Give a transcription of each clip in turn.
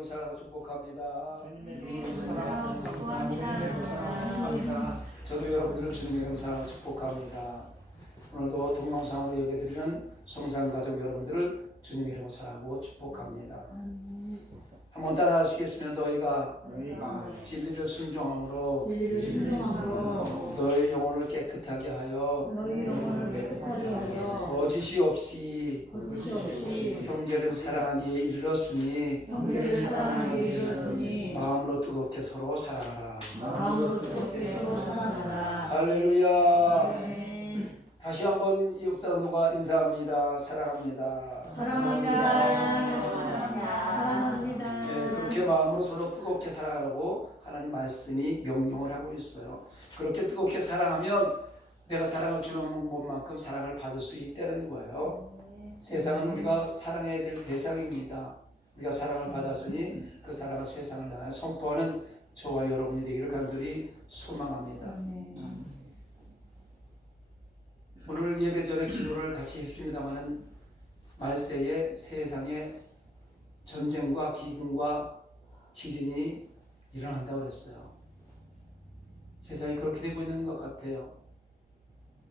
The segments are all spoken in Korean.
사랑을 축복합니다. 축복합니다. 저도 여러분들을 주님의 사랑을 축복합니다. 오늘도 동영상으로 예배드리는 성산가족 여러분들을 주님의 이름으로 사랑하고 축복합니다. 한번 따라 하시겠습니다. 너희가 진리를 순종함으로 너희 영혼을 깨끗하게 하여 거짓이 없이 형제를 사랑하기에 이르렀으니 마음으로 뜨겁게 서로 사랑하라. 할렐루야. 다시 한번 이 육사도가 인사합니다. 사랑합니다. 그렇게 마음으로 서로 뜨겁게 사랑하라고 하나님 말씀이 명령을 하고 있어요. 그렇게 뜨겁게 사랑하면 내가 사랑을 주는 것만큼 사랑을 받을 수 있다는 거예요. 세상은 우리가 사랑해야 될 대상입니다. 우리가 사랑을 받았으니 그 사랑을 세상을 향해 선포하는 저와 여러분이 되기를 간절히 소망합니다. 오늘 예배 전에 기도를 같이 했습니다마는 말세에 세상에 전쟁과 기근과 지진이 일어난다고 그랬어요. 세상이 그렇게 되고 있는 것 같아요.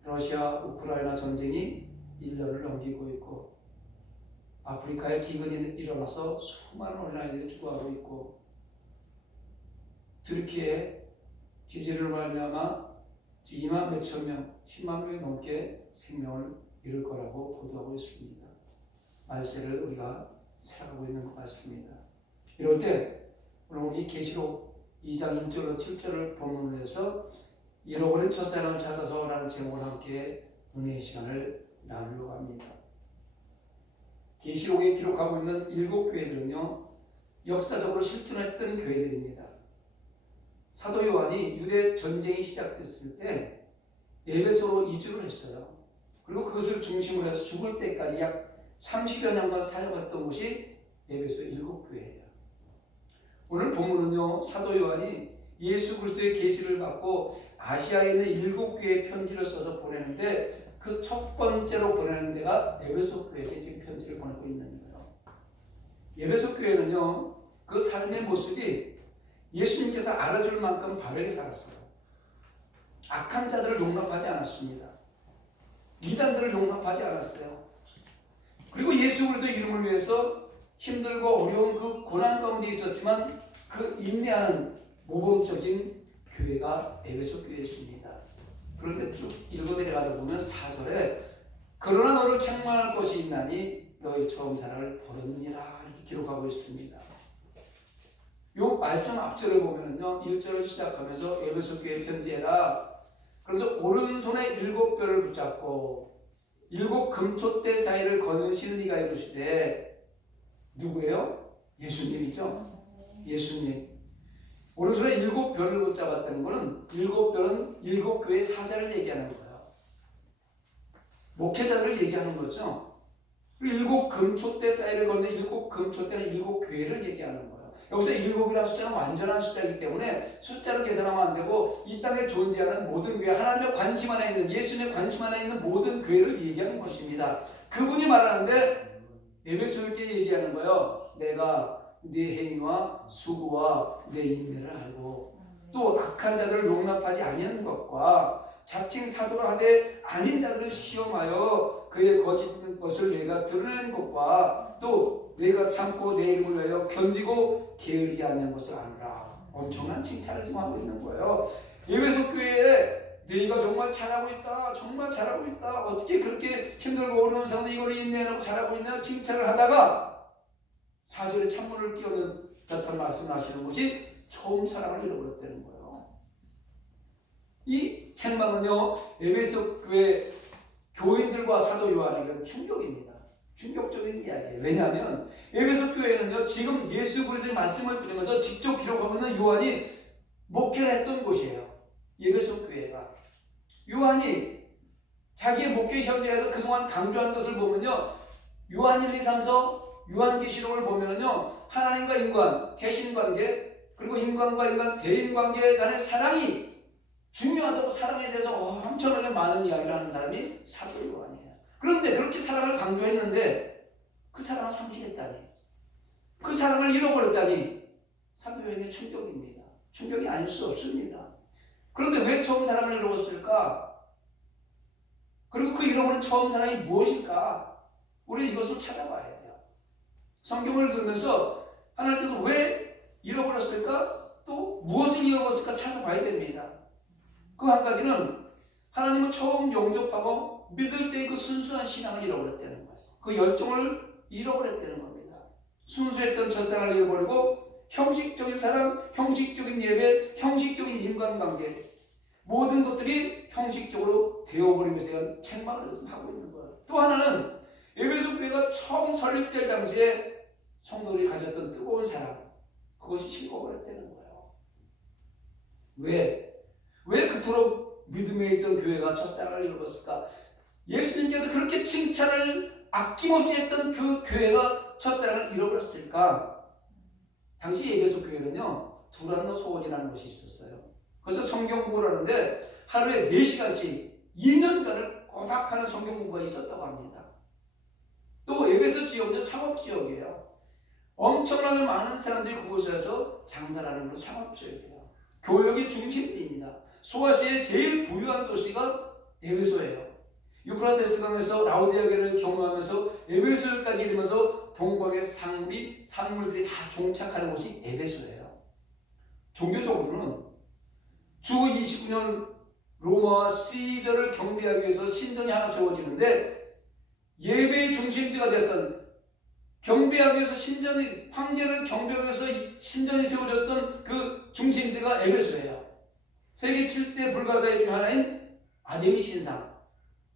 러시아 우크라이나 전쟁이 1년을 넘기고 있고 아프리카에 기근이 일어나서 수많은 어린아이들이 죽어가고 있고 터키에 지진으로 말미암아 2만 몇천 명, 10만 명이 넘게 생명을 잃을 거라고 보도하고 있습니다. 말세를 우리가 살아가고 있는 것 같습니다. 이럴 때 오늘 우리 계시록 2장 1절로 7절을 본문으로 해서 잃어버린 첫사랑을 찾아서 라는 제목을 함께 은혜의 시간을 나누려고 합니다. 계시록에 기록하고 있는 7교회들은요 역사적으로 실존했던 교회들입니다. 사도 요한이 유대 전쟁이 시작됐을 때 에베소로 이주를 했어요. 그리고 그것을 중심으로 해서 죽을 때까지 약 30여 년간 사역했던 곳이 에베소 7교회예요. 오늘 본문은요 사도 요한이 예수 그리스도의 계시를 받고 아시아에 있는 7교회에 편지를 써서 보내는데 그 첫 번째로 보내는 데가 에베소 교회에 지금 편지를 보내고 있는 거예요. 에베소 교회는요 그 삶의 모습이 예수님께서 알아줄 만큼 바르게 살았어요. 악한 자들을 용납하지 않았습니다. 이단들을 용납하지 않았어요. 그리고 예수 그리스도 이름을 위해서 힘들고 어려운 그 고난 가운데 있었지만 그 인내하는 모범적인 교회가 에베소 교회였습니다. 그런데 쭉 읽어내려가다 보면 4절에 그러나 너를 책망할 것이 있나니 너희 처음 사랑을 버렸느니라 이렇게 기록하고 있습니다. 요 말씀 앞절에 보면은요 1절을 시작하면서 에베소 교회에 편지해라. 그래서 오른손에 7뼈를 붙잡고 7 금촛대 사이를 거느시는 이가 이르시되 누구예요? 예수님이죠. 예수님. 오른손에 7뼈를 붙잡았다는 것은 7뼈는 7교회의 사자를 얘기하는 거예요. 목회자를 얘기하는 거죠. 그리고 7 금촛대 사이를 걷는 7 금촛대는 7교회를 얘기하는 거예요. 여기서 7이라는 숫자는 완전한 숫자이기 때문에 숫자로 계산하면 안 되고 이 땅에 존재하는 모든 교회, 하나님의 관심 안에 있는 예수님의 관심 안에 있는 모든 교회를 얘기하는 것입니다. 그분이 말하는데 에베소에게 얘기하는 거예요. 내가 네 행위와 수고와 내 인내를 알고 또 악한 자들을 용납하지 아니하는 것과 자칭 사도라 하되 아닌 자들을 시험하여 그의 거짓 것을 내가 드러내는 것과 또 내가 참고 내 이름을 위하여 견디고 게으르지 않는 것을 아노라. 엄청난 칭찬을 지금 하고 있는 거예요. 에베소 교회에 너희가 정말 잘하고 있다. 정말 잘하고 있다. 어떻게 그렇게 힘들고 어려운 상황에 이걸 인내하고 잘하고 있냐 칭찬을 하다가 4절에 찬물을 끼얹는 듯한 말씀을 하시는 것이 처음 사랑을 잃어버렸다는 거예요. 이 책망은요 에베소 교회 교인들과 사도 요한에게는 충격입니다. 충격적인 이야기예요. 왜냐하면 에베소 교회는요 지금 예수 그리스도의 말씀을 들으면서 직접 기록하고 있는 요한이 목회를 했던 곳이에요. 에베소 교회가 요한이 자기의 목회 현장에서 그동안 강조한 것을 보면요 요한 1, 2, 3서 요한계시록을 보면은요 하나님과 인간, 대신관계 그리고 인간과 인간 대인관계 간의 사랑이 중요하다고 사랑에 대해서 엄청나게 많은 이야기를 하는 사람이 사도 요한이에요. 그런데 그렇게 사랑을 강조했는데 그 사랑을 상실했다니 그 사랑을 잃어버렸다니 사도 요한의 충격입니다. 충격이 아닐 수 없습니다. 그런데 왜 처음 사랑을 잃어버렸을까? 그리고 그 잃어버린 처음 사랑이 무엇일까? 우리 이것을 찾아봐야 돼요. 성경을 읽으면서 하나님께서 왜 잃어버렸을까? 또 무엇을 잃어버렸을까 찾아봐야 됩니다. 그 한 가지는 하나님을 처음 영접하고 믿을 때 그 순수한 신앙을 잃어버렸다는 거예요. 그 열정을 잃어버렸다는 겁니다. 순수했던 첫사랑을 잃어버리고 형식적인 사랑, 형식적인 예배, 형식적인 인간관계 모든 것들이 형식적으로 되어버리면서 대한 책망을 하고 있는 거예요. 또 하나는 에베소 교회가 처음 설립될 당시에 성도들이 가졌던 뜨거운 사랑, 그것이 식어버렸다는 거예요. 왜 그토록 믿음에 있던 교회가 첫사랑을 잃어버렸을까? 예수님께서 그렇게 칭찬을 아낌없이 했던 그 교회가 첫사랑을 잃어버렸을까? 당시 에베소 교회는요, 두란노 소원이라는 것이 있었어요. 그래서 성경 공부를 하는데 하루에 4시간씩 2년간을 꼬박 하는 성경 공부가 있었다고 합니다. 또 에베소 지역은 상업지역이에요. 엄청나게 많은 사람들이 그곳에서 장사를 하는 건 상업지역이에요. 교역이 중심지입니다. 소아시아의 제일 부유한 도시가 에베소예요. 유프라테스 강에서 라우디아계를 경유하면서 에베소까지 이르면서 동방의 산물들이 다 종착하는 곳이 에베소예요. 종교적으로는 주 29년 로마와 시저를 경비하기 위해서 신전이 하나 세워지는데 예배의 중심지가 되었던 경비하기 위해서 황제를 경비하기 위해서 신전이 세워졌던 그 중심지가 에베소예요. 세계 7대 불가사의 중 하나인 아데미 신상.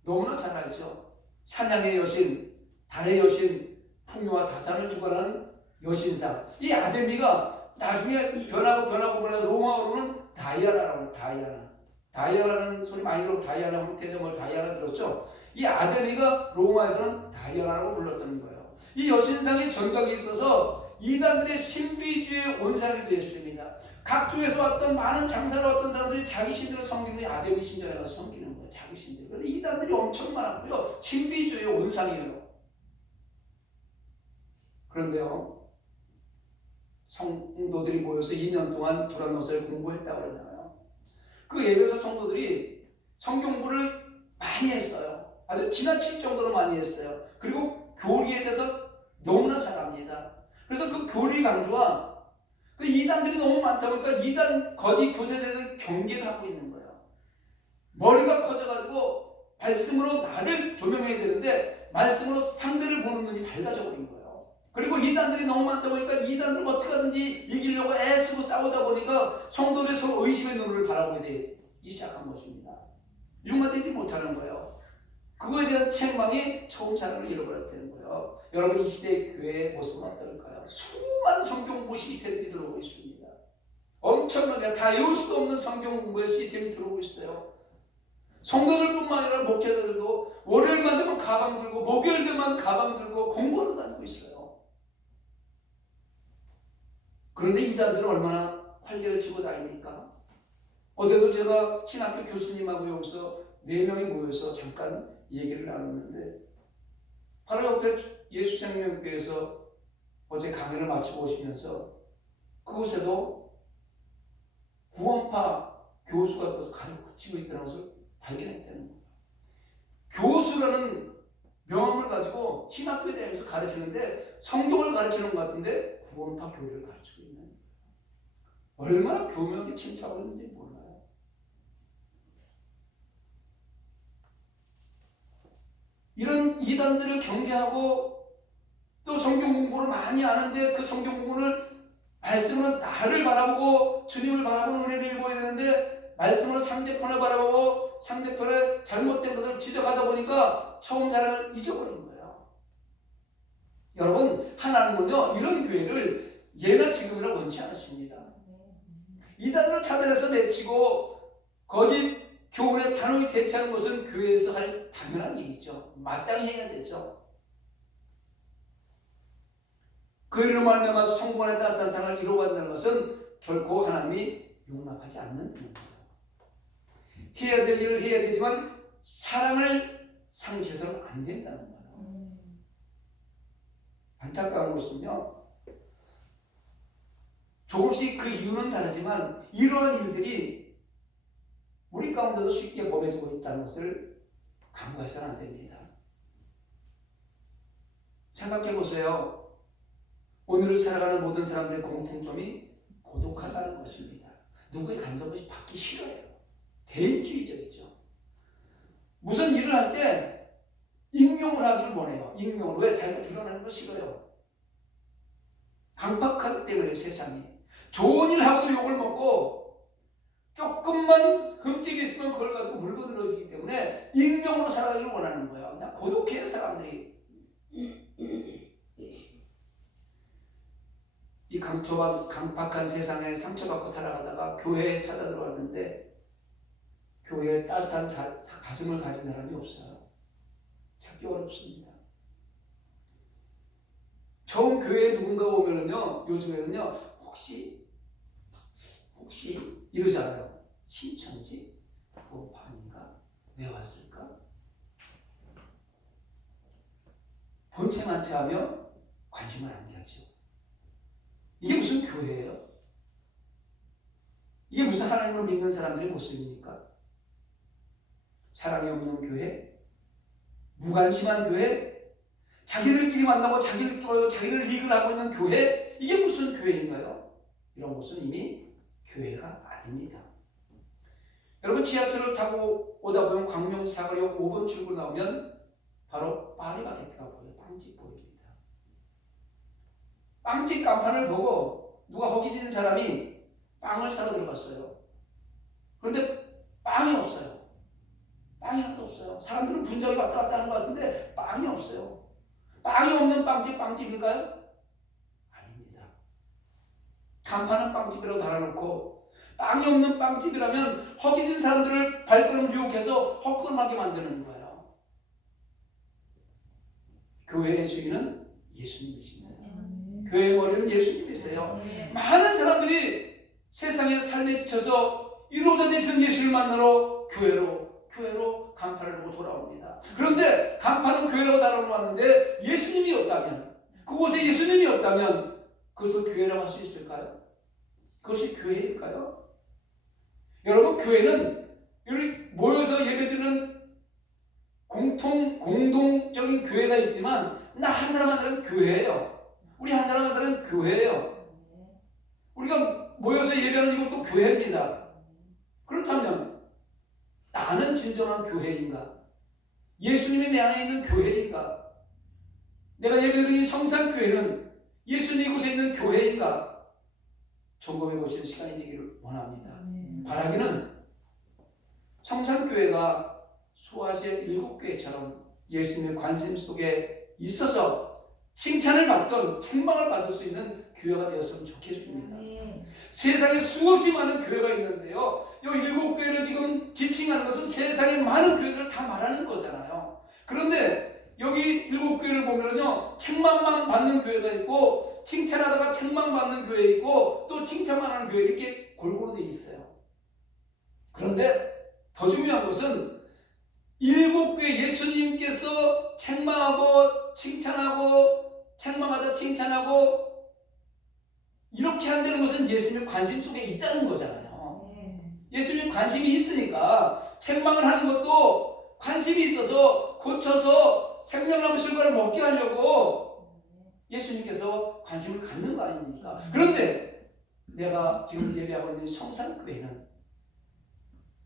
너무나 잘 알죠. 사냥의 여신, 달의 여신, 풍요와 다산을 주관하는 여신상. 이 아데미가 나중에 변하고 로마어로는 다이아나라고 해요. 다이아나라는 소리 많이 들었고 다이아나 홍태자 다이아나 들었죠. 이 아데미가 로마에서는 다이아나라고 불렀던 거예요. 이 여신상에 전각이 있어서 이단들의 신비주의의 온상이 되었습니다. 각주에서 왔던 많은 장사로 왔던 사람들이 자기 신들을 섬기는 아데미 신전에 가서 섬기는 거예요. 자기 신들. 그래서 이단들이 엄청 많았고요. 신비주의의 온상이에요. 그런데요, 성도들이 모여서 2년 동안 두란노서를 공부했다고 그러잖아요. 그 에베소 성도들이 성경부를 많이 했어요. 아주 지나칠 정도로 많이 했어요. 그리고 교리에 대해서 너무나 잘합니다. 그래서 그 교리 강조와 그 이단들이 너무 많다 보니까 이단 거짓 교사들은 경계를 하고 있는 거예요. 머리가 커져가지고 말씀으로 나를 조명해야 되는데 말씀으로 상대를 보는 눈이 밝아져 버린 거예요. 그리고 이단들이 너무 많다 보니까 이단들을 어떻게 하든지 이기려고 애쓰고 싸우다 보니까 성도들이 서로 의심의 눈을 바라보게 되기 시작한 것입니다. 융화되지 못하는 거예요. 그거에 대한 책망이 처음 사랑을 잃어버렸다는 거예요. 여러분 이 시대의 교회의 모습은 어떨까요? 수많은 성경 공부 시스템들이 들어오고 있습니다. 엄청나게 다 외울 수도 없는 성경 공부의 시스템이 들어오고 있어요. 성도들뿐만 아니라 목회자들도 월요일만 되면 가방 들고 목요일 되면 가방 들고 공부하러 다니고 있어요. 그런데 이단들은 얼마나 활개를 치고 다닙니까? 어제도 제가 신학교 교수님하고 여기서 4명이 모여서 잠깐 얘기를 나눴는데 바로 옆에 예수생명교회에서 어제 강의를 마치고 오시면서 그곳에도 구원파 교수가 들어서 가르치고 있다는 것을 발견했다는 거예요. 교수라는 명함을 가지고 신학교에 대해서 가르치는데 성경을 가르치는 것 같은데 구원파 교리를 가르치고 있는 거예요. 얼마나 교묘하게 침투하고 있는지 몰라요. 이런 이단들을 경계하고 또 성경 공부를 많이 하는데 그 성경 공부를 말씀으로 나를 바라보고 주님을 바라보는 은혜를 입어야 되는데 말씀으로 상대편을 바라보고 상대편의 잘못된 것을 지적하다 보니까 처음 사랑을 잊어버린 거예요. 여러분 하나님은요 이런 교회를 예나 지금이라 원치 않으십니다. 이단을 차단해서 내치고 거짓 교훈에 단호히 대처하는 것은 교회에서 할 당연한 일이죠. 마땅히 해야 되죠. 그 일로 말미암아서 성공에 따뜻한 사랑을 이루어간다는 것은 결코 하나님이 용납하지 않는 일입니다. 해야 될 일을 해야 되지만 사랑을 상실해서는 안 된다는 거예요. 안타까운 것은요. 조금씩 그 이유는 다르지만 이러한 일들이 우리 가운데도 쉽게 범해지고 있다는 것을 간과해서는 안 됩니다. 생각해 보세요. 오늘을 살아가는 모든 사람들의 공통점이 고독하다는 것입니다. 누구의 간섭을 받기 싫어요. 개인주의적이죠. 무슨 일을 할 때 익명을 하기를 원해요. 익명을. 왜? 자기가 드러나는 거 싫어요. 강박하기 때문에 세상이. 좋은 일 하고도 욕을 먹고 조금만 흠집이 있으면 그걸 가지고 물고 늘어지기 때문에 익명으로 살아가기를 원하는 거예요. 그냥 고독해요, 사람들이. 이 강박한 세상에 상처받고 살아가다가 교회에 찾아 들어왔는데 교회에 따뜻한 가슴을 가진 사람이 없어요. 찾기 어렵습니다. 처음 교회에 누군가 오면은요, 요즘에는요, 혹시 이러잖아요. 신천지? 부업반인가? 왜 왔을까? 본체만 체하며 관심을 안 가죠. 이게 무슨 교회예요? 이게 무슨 하나님을 믿는 사람들의 모습입니까? 사랑이 없는 교회? 무관심한 교회? 자기들끼리 만나고 자기들 리그를 하고 있는 교회? 이게 무슨 교회인가요? 이런 곳은 이미 교회가 아닙니다. 여러분 지하철을 타고 오다 보면 광명사거리역 5번 출구 나오면 바로 파리바게트가 보여요. 빵집 보입니다. 빵집 간판을 보고 누가 허기진 사람이 빵을 사러 들어갔어요. 그런데 빵이 없어요. 빵이 하나도 없어요. 사람들은 분장이 왔다 갔다 하는 것 같은데 빵이 없어요. 빵이 없는 빵집일까요? 아닙니다. 간판은 빵집이라고 달아놓고 빵이 없는 빵집이라면 허기진 사람들을 발걸음을 유혹해서 헛걸음하게 만드는 거예요. 교회의 주인은 예수님이십니다. 교회의 머리는 예수님이세요. 많은 사람들이 세상의 삶에 지쳐서 이루어져 되시는 예수를 만나러 교회로 간판을 보고 돌아옵니다. 그런데 간판은 교회라고 달아놓았는데 예수님이 없다면, 그곳에 예수님이 없다면 그것을 교회라고 할 수 있을까요? 그것이 교회일까요? 여러분, 교회는 우리 모여서 예배드리는 공동적인 교회가 있지만 나 한 사람 한 사람 교회예요. 우리 한 사람 한 사람 교회예요. 우리가 모여서 예배하는 이것도 교회입니다. 그렇다면 나는 진정한 교회인가? 예수님이 내 안에 있는 교회인가? 내가 예배드리는 이 성산교회는 예수님 이곳에 있는 교회인가? 점검해 보시는 시간이 되기를 원합니다. 바라기는 성산교회가 소아시아 7교회처럼 예수님의 관심 속에 있어서 칭찬을 받던 책망을 받을 수 있는 교회가 되었으면 좋겠습니다. 세상에 수없이 많은 교회가 있는데요, 이 7교회를 지금 지칭하는 것은 세상의 많은 교회들을 다 말하는 거잖아요. 그런데 여기 7교회를 보면요, 책망만 받는 교회가 있고 칭찬하다가 책망받는 교회 있고 또 칭찬만 하는 교회, 이렇게 골고루 되어 있어요. 그런데 더 중요한 것은 7교회 예수님께서 책망하고 칭찬하고 책망하다 칭찬하고 이렇게 한다는 것은 예수님 관심 속에 있다는 거잖아요. 예수님 관심이 있으니까 책망을 하는 것도 관심이 있어서 고쳐서 생명나무 실과를 먹게 하려고 예수님께서 관심을 갖는 거 아닙니까? 그런데 내가 지금 예배하고 있는 성산교회는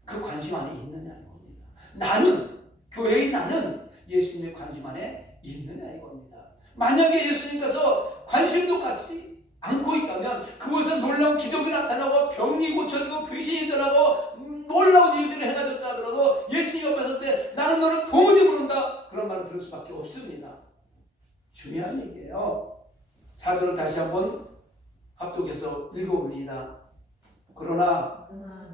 그 관심 안에 있느냐 이겁니다. 나는, 교회의 나는 예수님의 관심 안에 있느냐 이겁니다. 만약에 예수님께서 관심도 갖지 않고 있다면 그곳에서 놀라운 기적이 나타나고 병이 고쳐지고 귀신이 들어가고 놀라운 일들을 행하셨다 하더라도 예수님 옆에 설 때 나는 너를 도무지 모른다, 그런 말을 들을 수밖에 없습니다. 중요한 얘기예요. 4절을 다시 한번 합독해서 읽어봅니다. 그러나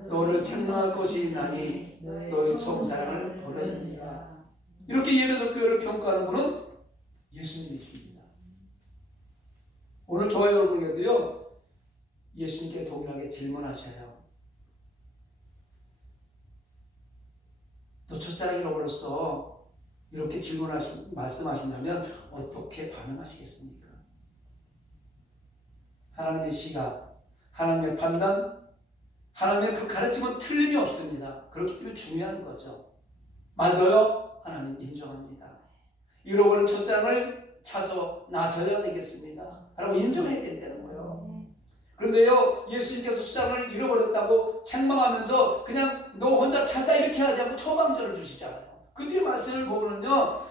너를 책망할 것이 있나니 너의 처음 사랑을 버렸느니라. 이렇게 예배석 교회를 평가하는 분은 예수님이십니다. 오늘 저와 여러분에게도요, 예수님께 동일하게 질문하셔요. 너 첫사랑 잃어버렸어. 이렇게 말씀하신다면 어떻게 반응하시겠습니까? 하나님의 시각, 하나님의 판단, 하나님의 그 가르침은 틀림이 없습니다. 그렇기 때문에 중요한 거죠. 맞아요? 하나님 인정합니다. 잃어버린 첫사랑을 찾아 나서야 되겠습니다. 라고 인정해야 된다는 거예요. 그런데요, 예수님께서 수장을 잃어버렸다고 책망하면서 그냥 너 혼자 찾아 이렇게 하지 않고 처방전을 주시잖아요. 그 뒤에 말씀을 보면요,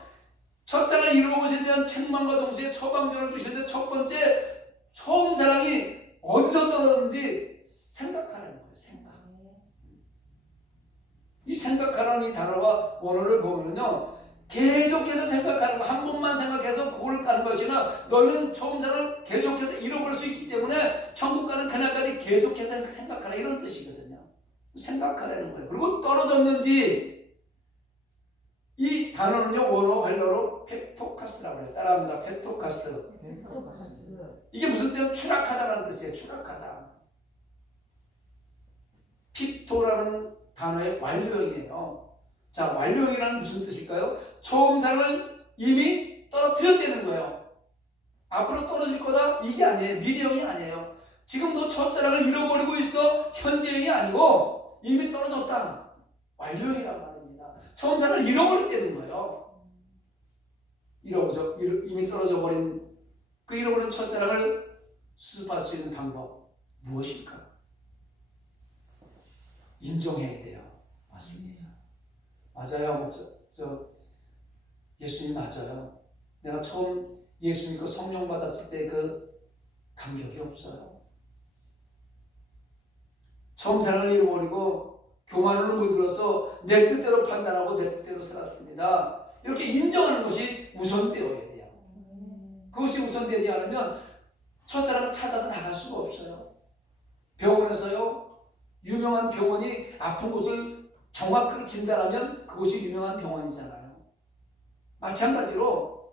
첫사랑을 잃어버린 것에 대한 책망과 동시에 처방전을 주시는데, 첫 번째 처음 사랑이 어디서 떨어졌는지 생각하라는 거예요. 생각. 이 생각하라는 이 단어와 원어를 보면요, 계속해서 생각하는 거, 한 번만 생각해서 그걸 가는 것이나 너희는 처음 사랑을 계속해서 잃어버릴 수 있기 때문에 천국 가는 그날까지 계속해서 생각하라, 이런 뜻이거든요. 생각하라는 거예요. 그리고 떨어졌는지, 이 단어는요, 원어 헬러로 펩토카스라고 해요. 따라합니다. 펩토카스. 이게 무슨 뜻이냐면 추락하다라는 뜻이에요. 추락하다. 핍토라는 단어의 완료형이에요. 자, 완료형이라는 무슨 뜻일까요? 처음 사랑을 이미 떨어뜨렸다는 거예요. 앞으로 떨어질 거다? 이게 아니에요. 미래형이 아니에요. 지금 너 첫사랑을 잃어버리고 있어. 현재형이 아니고 이미 떨어졌다. 완료형이란 말입니다. 처음 사랑을 잃어버렸다는 거예요. 이미 떨어져 버린 그 잃어버린 첫사랑을 수습할 수 있는 방법 무엇일까? 인정해야 돼요. 맞습니다. 맞아요. 예수님 맞아요. 내가 처음 예수 믿고 성령 받았을 때 그 감격이 없어요. 처음 사랑을 잃어버리고 교만으로 물들어서 내 뜻대로 판단하고 내 뜻대로 살았습니다. 이렇게 인정하는 것이 우선되어야 돼요. 그것이 우선되지 않으면 첫사랑을 찾아서 나갈 수가 없어요. 병원에서요, 유명한 병원이 아픈 곳을 정확하게 진단하면 그곳이 유명한 병원이잖아요. 마찬가지로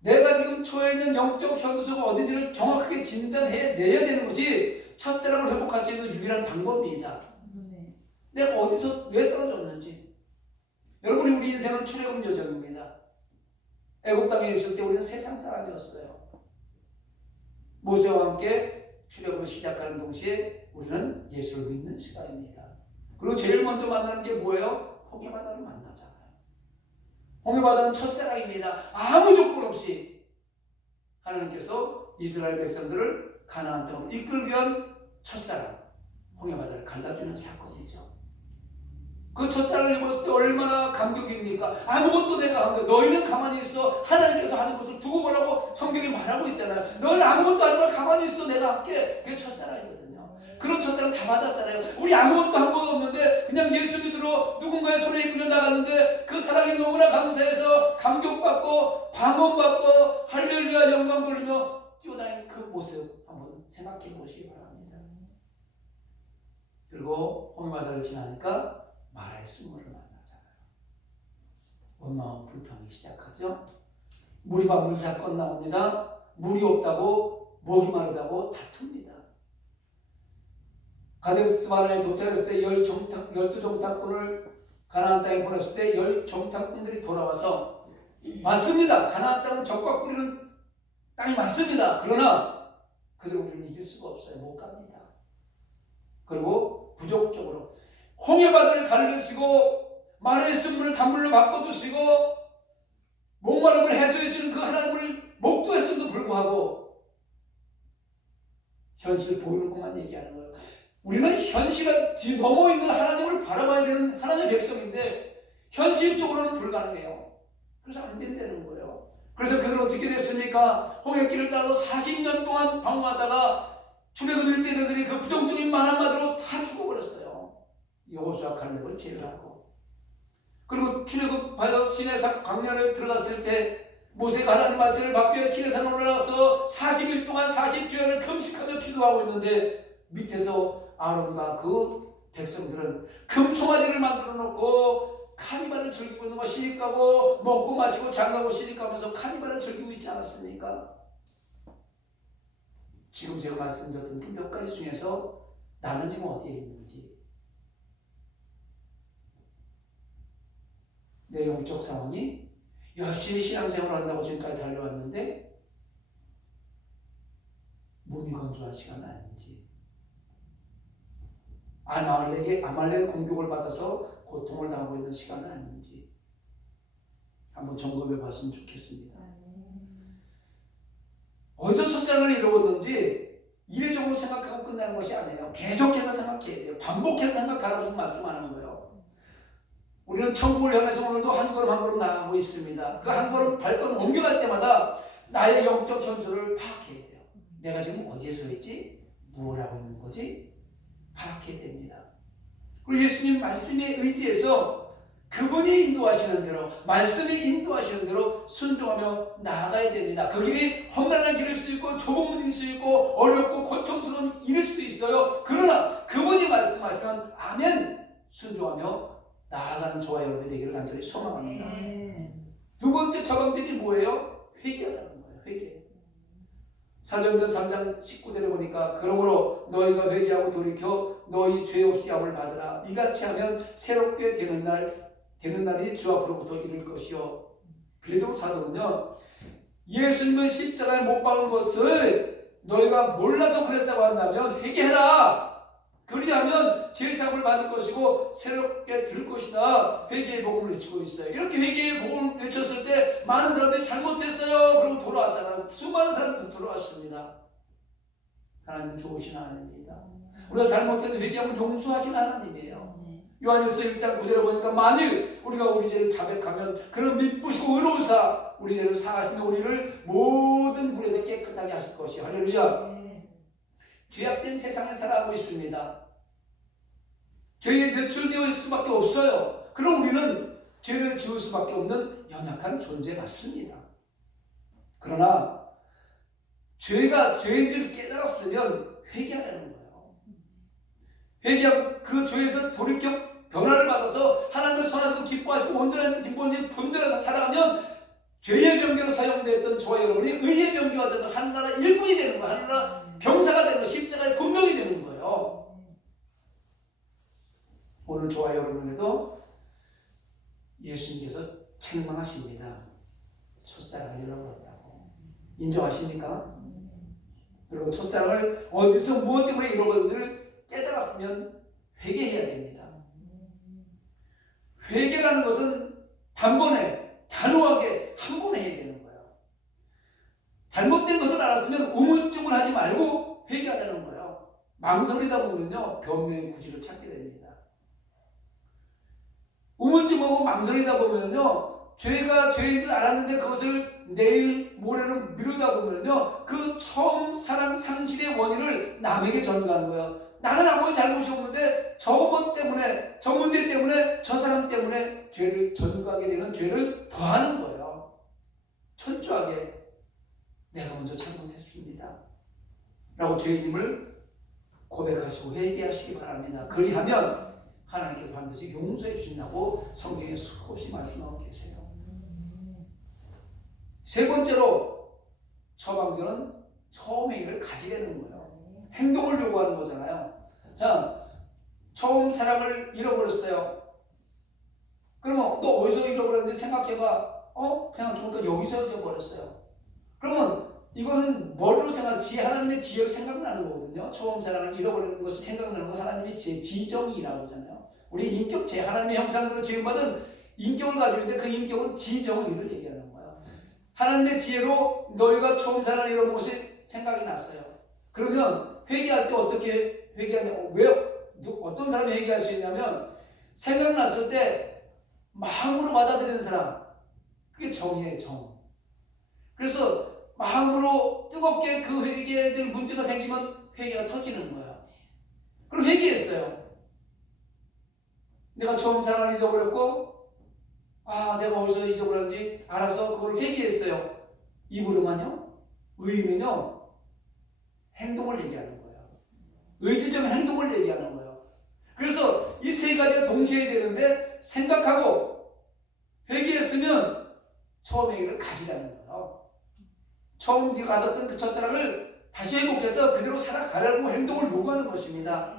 내가 지금 처해 있는 영적 현수가 어딘지를 정확하게 진단해내야 되는 것이 첫사랑을 회복할 수 있는 유일한 방법입니다. 내가 어디서 왜 떨어졌는지. 여러분, 우리 인생은 출애굽 여정입니다. 애굽 땅에 있을 때 우리는 세상 사람이었어요. 모세와 함께 출애굽을 시작하는 동시에 우리는 예수를 믿는 시간입니다. 그리고 제일 먼저 만나는 게 뭐예요? 홍해바다를 만나잖아요. 홍해바다는 첫사랑입니다. 아무 조건 없이 하나님께서 이스라엘 백성들을 가나안 땅으로 이끌기 위한 첫사랑, 홍해바다를 갈라주는 사건이죠. 그 첫사랑을 입었을 때 얼마나 감격입니까? 아무것도 내가 한 거, 너희는 가만히 있어. 하나님께서 하는 것을 두고 보라고 성경이 말하고 있잖아요. 너희는 아무것도 안 하고 가만히 있어. 내가 할게. 그게 첫사랑이거든요. 그런 첫사랑 다 받았잖아요. 우리 아무것도 한 거 없는데 그냥 예수 믿으러 누군가의 손에 이끌려 나갔는데 그 사랑이 너무나 감사해서 감격받고 방언받고 할렐루야 영광 돌리며 뛰어다니는 그 모습 한번 생각해 보시기 바랍니다. 그리고 홍해바다를 지나니까 마라의 쓴물을 만나잖아요. 원망하고 불평이 시작하죠. 물이바 물사건 나옵니다. 물이 없다고, 목이 마르다고 다툽니다. 가데스 바네아에 도착했을 때 12정탐꾼을 가나안 땅에 보냈을 때 10정탐꾼들이 돌아와서, 맞습니다. 가나안 땅은 적과 꾸리는 땅이 맞습니다. 그러나 그들은 우리를 이길 수가 없어요. 못 갑니다. 그리고 부족적으로 홍해바다를 가르시고 마라의 쓴물을 단물로 바꿔주시고 목마름을 해소해주는 그 하나님을 목도했음에도 불구하고 현실을 보이는 것만 얘기하는 거예요. 우리는 현실에 넘어 있는 하나님을 바라봐야 되는 하나님의 백성인데 현실적으로는 불가능해요. 그래서 안 된다는 거예요. 그래서 그들은 어떻게 됐습니까? 홍해길을 따라서 40년 동안 방황하다가 출애굽 1세대들이 그 부정적인 말 한마디로 다 죽어버렸어요. 여호수아 칼렙을 제외하고. 그리고 출애굽하여 시내산 광야를 들어갔을 때 모세가 하나님 말씀을 받기 위해 시내산 올라가서 40일 동안 40주일을 금식하며 기도하고 있는데 밑에서 아론과 그 백성들은 금송아지를 만들어 놓고 카니발을 즐기고 있는 거 시집가고 먹고 마시고 장가고 시집가면서 카니발을 즐기고 있지 않았습니까? 지금 제가 말씀드렸던 그 몇 가지 중에서 나는 지금 어디에 있는지, 내 영적 상황이 열심히 신앙생활을 한다고 지금까지 달려왔는데 몸이 건조한 시간은 아닌지, 아말렉의 공격을 받아서 고통을 당하고 있는 시간은 아닌지 한번 점검해 봤으면 좋겠습니다. 어디서 첫사랑을 잃어버렸는지 이례적으로 생각하고 끝나는 것이 아니에요. 계속해서 생각해야 돼요. 반복해서 생각하라고 좀 말씀하는 거예요. 우리는 천국을 향해서 오늘도 한 걸음 한 걸음 나아가고 있습니다. 그 한 걸음 발걸음 옮겨갈 때마다 나의 영적 현실을 파악해야 돼요. 내가 지금 어디에 서 있지? 무엇을 하고 있는 거지? 파악해야 됩니다. 그리고 예수님 말씀에 의지해서 그분이 인도하시는 대로, 말씀이 인도하시는 대로 순종하며 나아가야 됩니다. 그 길이 험난한 길일 수도 있고 좁은 길일 수도 있고 어렵고 고통스러운 일일 수도 있어요. 그러나 그분이 말씀하시면 아멘 순종하며 나아가는 저와 여러분이 되기를 간절히 소망합니다. 두 번째 처방전이 뭐예요? 회개하라는 거예요. 회개. 사도행전 3장 19절에 보니까 그러므로 너희가 회개하고 돌이켜 너희 죄 없이 암을 받으라. 이같이 하면 새롭게 되는 날이 주 앞으로부터 이를 것이요. 베드로 사도는요, 예수님을 십자가에 못 박은 것을 너희가 몰라서 그랬다고 한다면 회개해라. 그리하면 죄사함을 받을 것이고 새롭게 될 것이다. 회개의 복음을 외치고 있어요. 이렇게 회개의 복음을 외쳤을 때 많은 사람들이 잘못했어요. 그리고 돌아왔잖아요. 수많은 사람들이 돌아왔습니다. 하나님 좋으신 하나님입니다. 우리가 잘못해도 회개하면 용서하신 하나님이에요. 요한일서 1장 9절에 보니까 만일 우리가 우리 죄를 자백하면 그는 미쁘시고 의로우사 우리 죄를 사하시며 우리를 모든 불에서 깨끗하게 하실 것이 할렐루야. 죄악된 세상에 살아가고 있습니다. 죄에 노출되어 있을 수밖에 없어요. 그럼 우리는 죄를 지을 수밖에 없는 연약한 존재 맞습니다. 그러나 죄가 죄인지를 깨달았으면 회개하라는 거예요. 회개하고 그 죄에서 돌이켜 변화를 받아서 하나님을 선하시고 기뻐하시고 온전한 진본인 분별해서 살아가면 죄의 병기로 사용되었던 저와 여러분이 의의 병기가 돼서 하나나라 일꾼이 되는 거예요. 하나나라 병사가 되는 거예요. 십자가의 군병이 되는 거예요. 오늘 저와 여러분에게도 예수님께서 책망하십니다. 첫사랑을 잃어버렸다고. 인정하십니까? 그리고 첫사랑을 어디서 무엇 때문에 잃어버렸는지를 깨달았으면 회개해야 됩니다. 회개라는 것은 단번에 단호하게 한 번에 해야 되는 거예요. 잘못된 것을 알았으면 우물쭈물 하지 말고 회개하라는 거예요. 망설이다 보면요 변명의 구실을 찾게 됩니다. 우물쭈물하고 망설이다 보면요 죄가 죄인 줄 알았는데 그것을 내일 모레로 미루다 보면요 그 처음 사랑 상실의 원인을 남에게 전가하는 거예요. 나는 아무 잘못이 없는데 저것 때문에 저 문제 때문에 저 사람 때문에 죄를 전가하게 되는 죄를 더하는 거예요. 철저하게 내가 먼저 잘못했습니다 라고 죄인임을 고백하시고 회개하시기 바랍니다. 그리하면 하나님께서 반드시 용서해 주신다고 성경에 수없이 말씀하고 계세요. 세 번째로 처방전은 처음의 일을 가지려는 거예요. 행동을 요구하는 거잖아요. 자, 처음 사랑을 잃어버렸어요. 그러면 너 어디서 잃어버렸는지 생각해봐. 생각해보니까 여기서 잃어버렸어요. 그러면 이것은 뭐로 하나님의 지혜로 생각나는 거거든요. 처음 사랑을 잃어버리는 것이 생각나는 건 하나님의 지혜, 지정이라고 하잖아요. 우리 인격, 하나님의 형상대로 지음받은 인격을 가지고 있는데 그 인격은 지정의를 얘기하는 거예요. 하나님의 지혜로 너희가 처음 사랑을 잃어버린 것이 생각이 났어요. 그러면 회개할 때 어떻게 회개하냐? 어떤 사람이 회개할 수 있냐면 생각났을 때 마음으로 받아들이는 사람, 그게 정이에요. 정. 그래서 마음으로 뜨겁게 그 회개에 대한 문제가 생기면 회개가 터지는 거야. 그럼 회개했어요. 내가 처음 사랑을 잊어버렸고 내가 어디서 잊어버렸는지 알아서 그걸 회개했어요. 입으로만요? 의의는요 행동을 얘기하는 거예요. 의지적인 행동을 얘기하는 거예요. 그래서 이 세 가지가 동시에 되는데 생각하고 회개했으면 처음에 이걸 가지라는 거예요. 처음 네가 가졌던 그 첫사랑을 다시 회복해서 그대로 살아가려고 행동을 요구하는 것입니다.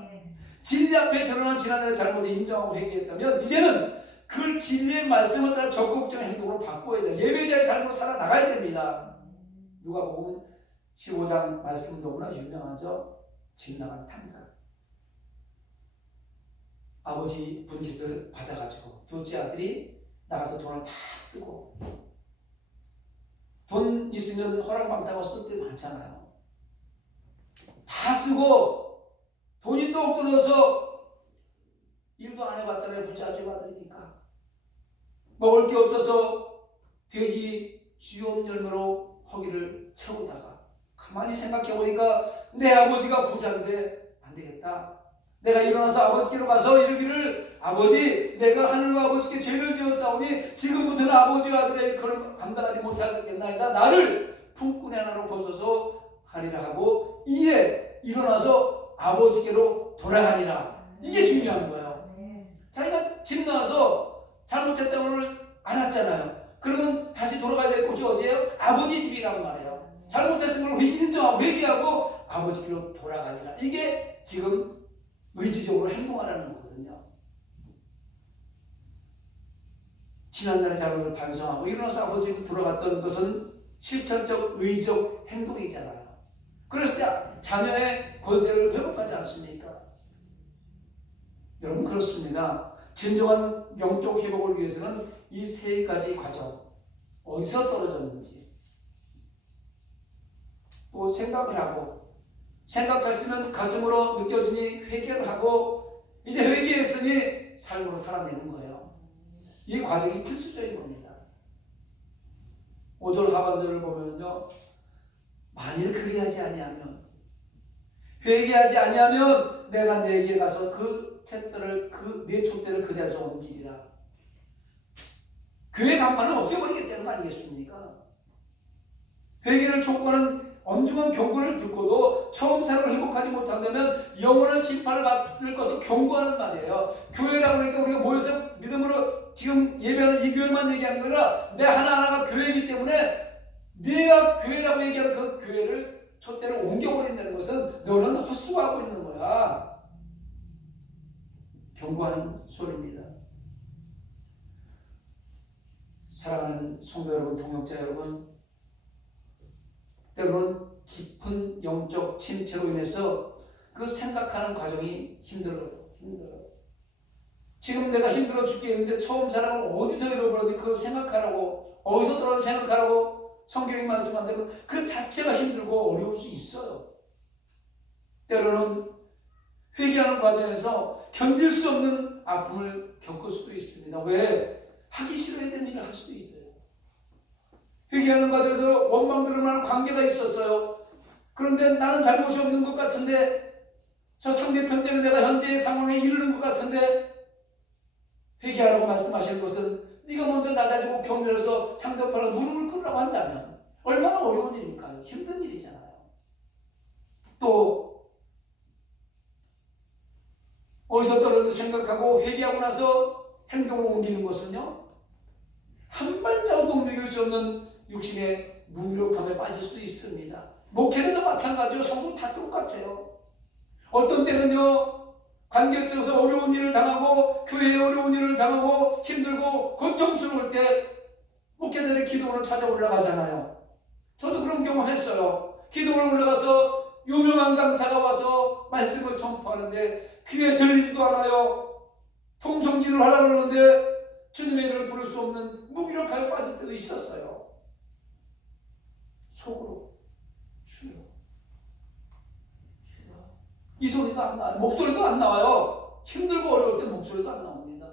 진리 앞에 드러난 지난날의 잘못을 인정하고 회개했다면 이제는 그 진리의 말씀을 따라 적극적인 행동으로 바꿔야 돼요. 예배자의 삶으로 살아나가야 됩니다. 누가복음 15장 말씀 너무나 유명하죠. 집 나간 탕자. 아버지 분깃을 받아가지고 둘째 아들이 나가서 돈을 다 쓰고, 돈 있으면 허랑방탕하고 쓸 때 많잖아요. 다 쓰고 돈이 또 들어서 일도 안 해봤잖아요. 부잣집 아들이니까. 먹을 게 없어서 돼지 쥐온 열매로 허기를 채우다가 가만히 생각해 보니까 내 아버지가 부자인데 안 되겠다. 내가 일어나서 아버지께로 가서 이르기를, 아버지, 내가 하늘과 아버지께 죄를 지었사오니 지금부터는 아버지와 아들의 일컬을 감당하지 못하겠나이다. 나를 품꾼의 하나로 벗어서 하리라 하고 이에 일어나서 아버지께로 돌아가니라. 이게 중요한 거예요. 자기가 집 나와서 잘못했다는 걸 알았잖아요. 그러면 다시 돌아가야 될 곳이 어디예요? 아버지 집이란 말이에요. 잘못했은 걸 인정하고 회개하고 아버지께로 돌아가니라. 이게 지금 의지적으로 행동하라는 거거든요. 지난날의 잘못을 반성하고 일어나서 아버지로 돌아갔던 것은 실천적 의지적 행동이잖아요. 그랬을 때 자녀의 권세를 회복하지 않습니까? 여러분, 그렇습니다. 진정한 영적 회복을 위해서는 이 세 가지 과정, 어디서 떨어졌는지 또 생각을 하고, 생각했으면 가슴으로 느껴지니 회개를 하고, 이제 회개했으니 삶으로 살아내는 거예요. 이 과정이 필수적인 겁니다. 5절 하반절을 보면요, 만일 그리하지 아니하면, 회개하지 아니하면 내가 내게 가서 그 촛대를, 내 촛대를 그 자리에서 옮기리라. 교회 간판을 없애버리겠다는 거 아니겠습니까? 회개를 촉구하는 엄중한 경고를 듣고도 처음 사랑을 회복하지 못한다면 영원한 심판을 받을 것을 경고하는 말이에요. 교회라고 하니까 우리가 모여서 믿음으로 지금 예배하는 이 교회만 얘기하는 게 아니라 내 하나하나가 교회이기 때문에 내가 교회라고 얘기하는 그 교회를 촛대를 옮겨버린다는 것은 너는 헛수고하고 있는 거야. 경고하는 소리입니다. 사랑하는 성도 여러분, 동역자 여러분, 때로는 깊은 영적 침체로 인해서 그 생각하는 과정이 힘들어요. 지금 내가 힘들어 죽겠는데 처음 사랑을 어디서 잃어버렸는지 그거 생각하라고, 어디서 떨어져 생각하라고 성경이 말씀한다면 그 자체가 힘들고 어려울 수 있어요. 때로는 회개하는 과정에서 견딜 수 없는 아픔을 겪을 수도 있습니다. 왜? 하기 싫어야 되는 일을 할 수도 있어요. 회개하는 과정에서 원망 드러나는 관계가 있었어요. 그런데 나는 잘못이 없는 것 같은데, 저 상대편 때문에 내가 현재의 상황에 이르는 것 같은데, 회개하라고 말씀하시는 것은 네가 먼저 낮아지고 경멸해서 상대편을 무릎을 꿇으라고 한다면 얼마나 어려운 일일까요? 힘든 일이잖아요. 또 어디서 떨어져 생각하고 회개하고 나서 행동을 옮기는 것은요, 한 발자국도 움직일 수 없는 육신의 무기력함에 빠질 수도 있습니다. 목회도 마찬가지로 성도 다 똑같아요. 어떤 때는요, 관계 속에서 어려운 일을 당하고 교회에 어려운 일을 당하고 힘들고 고통스러울 때 목회자들의 기도원을 찾아 올라가잖아요. 저도 그런 경험했어요. 기도원을 올라가서 유명한 강사가 와서 말씀을 전파하는데 귀에 들리지도 않아요. 통성기도를 하라고 그러는데 주님의 이름을 부를 수 없는 무기력함에 빠질 때도 있었어요. 속으로 주여, 이 소리도 안 나와요. 목소리도 안 나와요. 힘들고 어려울 때 목소리도 안 나옵니다.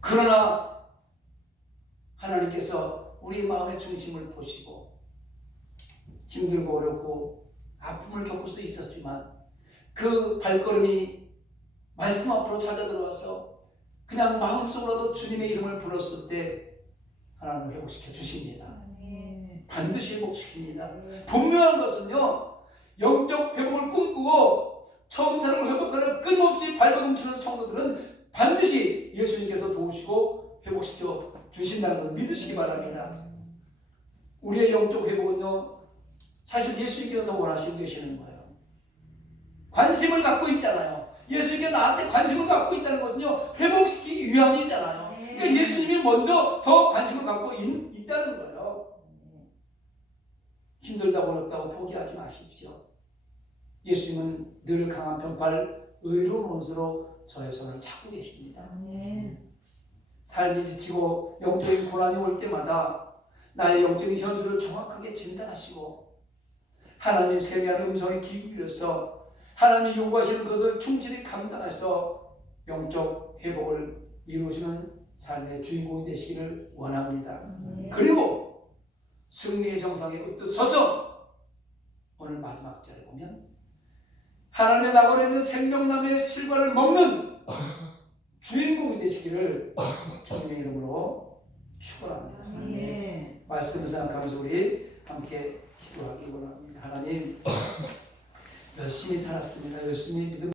그러나 하나님께서 우리 마음의 중심을 보시고 힘들고 어렵고 아픔을 겪을 수 있었지만 그 발걸음이 말씀 앞으로 찾아 들어와서 그냥 마음속으로도 주님의 이름을 불렀을 때 하나님을 회복시켜 주십니다. 반드시 회복시킵니다. 분명한 것은요, 영적 회복을 꿈꾸고 처음 사랑을 회복하는 끊임없이 발버둥치는 성도들은 반드시 예수님께서 도우시고 회복시켜 주신다는 것을 믿으시기 바랍니다. 우리의 영적 회복은요, 사실 예수님께서 더 원하시고 계시는 거예요. 관심을 갖고 있잖아요. 예수님께 나한테 관심을 갖고 있다는 것은요, 회복시키기 위함이잖아요. 그러니까 예수님이 먼저 더 관심을 갖고 있다는 거예요. 힘들다고 어렵다고 포기하지 마십시오. 예수님은 늘 강한 편팔 의로운 원수로 저의 손을 잡고 계십니다. 아멘. 삶이 지치고 영적인 고난이 올 때마다 나의 영적인 현실을 정확하게 진단하시고 하나님의 세미한 음성에 귀 기울여서 하나님이 요구하시는 것을 충실히 감당해서 영적 회복을 이루시는 삶의 주인공이 되시기를 원합니다. 그리고 승리의 정상에 으뜸 서서 오늘 마지막 절에 보면 하나님의 낙원에 있는 생명나무의 실과를 먹는 주인공이 되시기를 주님의 이름으로 축원합니다. 아멘. 말씀을 생각하면서 우리 함께 기도하기 원합니다. 하나님, 열심히 살았습니다. 열심히 믿음